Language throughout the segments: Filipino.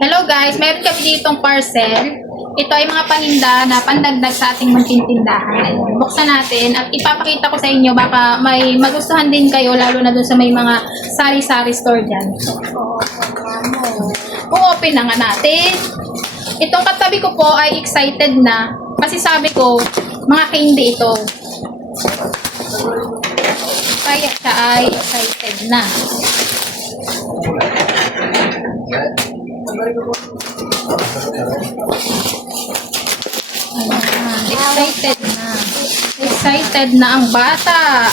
Hello guys, mayroon kami ditong parcel. Ito ay mga paninda na pandagdag sa ating magtintindahan. Buksan natin at ipapakita ko sa inyo, baka may magustuhan din kayo, lalo na dun sa may mga sari-sari store dyan. O-open na nga natin. Itong katabi ko po ay excited na kasi sabi ko, mga candy ito. Kaya siya ay excited na. Excited na. Excited na ang bata.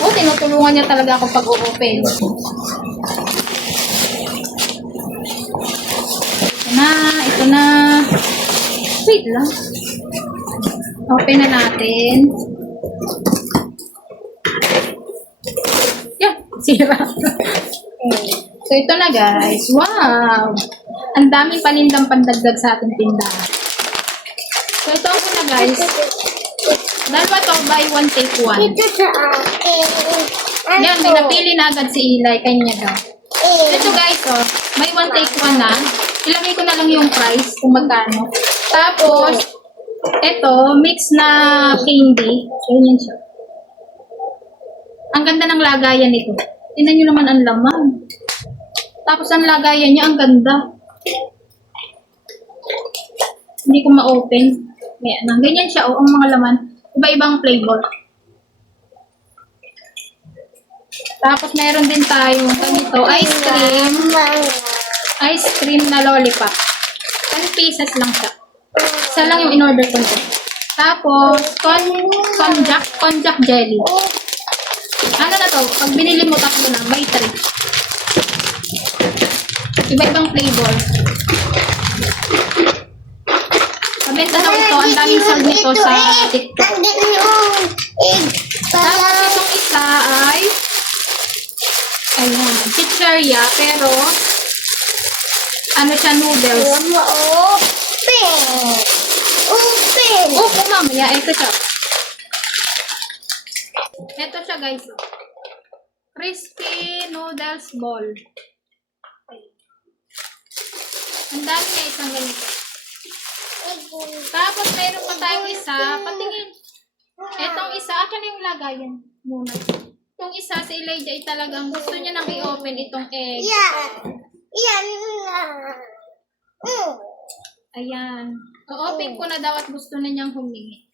Oh, tinutulungan niya talaga ako pag-open. Ito na. Wait lang. Open na natin. Yeah, sira. So, ito na guys. Wow! Ang daming panindang pandagdag sa ating tindahan. So, ito ako na guys. Dalawa to, buy one, take one. Ito sa akin. Yan, may napili na agad si Eli. Kanya daw. Ito guys, oh, may one, take one na. Ilagay ko na lang yung price kung magkano. Tapos, ito, mix na candy. Ganyan siya. Ang ganda ng lagayan nito. Tingnan nyo naman ang laman. Tapos ang lagayan niya, ang ganda. Hindi ko ma-open. Ayan, ganyan siya, ang mga laman. Iba-ibang flavor. Tapos meron din tayong ganito, ice cream. Ice cream na lollipop. 10 pieces lang siya. Isa lang yung in-order ko nito. Tapos, konjac jelly. Ano na to? Pag binili mo, tatlo na. Buy 3. Iba-ibang flavor. Pabenta daw ito. Ang daming sold nito sa TikTok. Tapos itong isa ay ayan, chicheria. Pero ano siya, noodles. Open! Oh, mamaya. Ito siya. Ito siya guys. Crispy noodles ball. Ang dami niya isang ganito. Tapos mayroon pa tayong isa. Patingin. Etong isa, akin yung lagayan muna. Itong isa, si Elijah ay talagang gusto niya nang i-open itong egg. Yan. Ayan. O-open ko na daw at gusto na niyang humingi.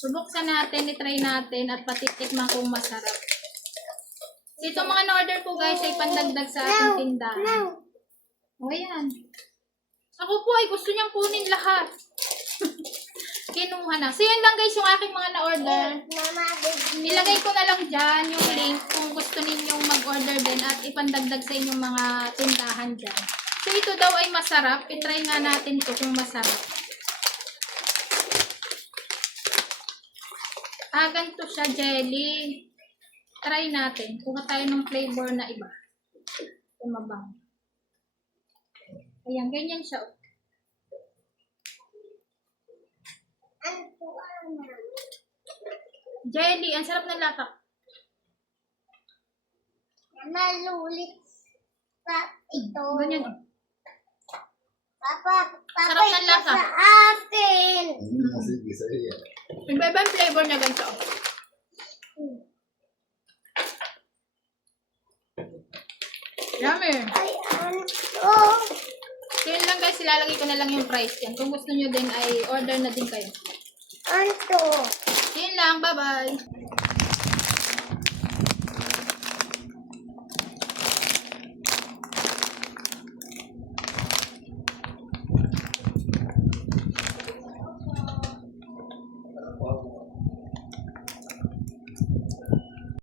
Subuksan natin, itry natin at patitikman kung masarap. Itong mga na-order ko guys ay pandagdag sa ating tindahan. O ayan. Ako po ay gusto niyang kunin lahat. Kinuha na. So yan lang guys yung aking mga na-order. Nilagay ko na lang dyan yung link kung gusto ninyong mag-order din at ipandagdag sa inyong mga tindahan dyan. So ito daw ay masarap. I-try nga natin to kung masarap. Ganito siya, jelly. Try natin. Kuha tayo ng flavor na iba. Tumabang. Ayan, ganyan siya. Jelly, ang sarap ng lasa. Malulit pa ito. Ganyan. Papa, Sarap ng lasa. sa atin. Iba-iba yung flavor niya ganito. Yummy. Ay, ano? So yun lang guys, ilalagay ko na lang yung price yan. Kung gusto nyo din ay order na din kayo. Ano? Yun lang, bye-bye.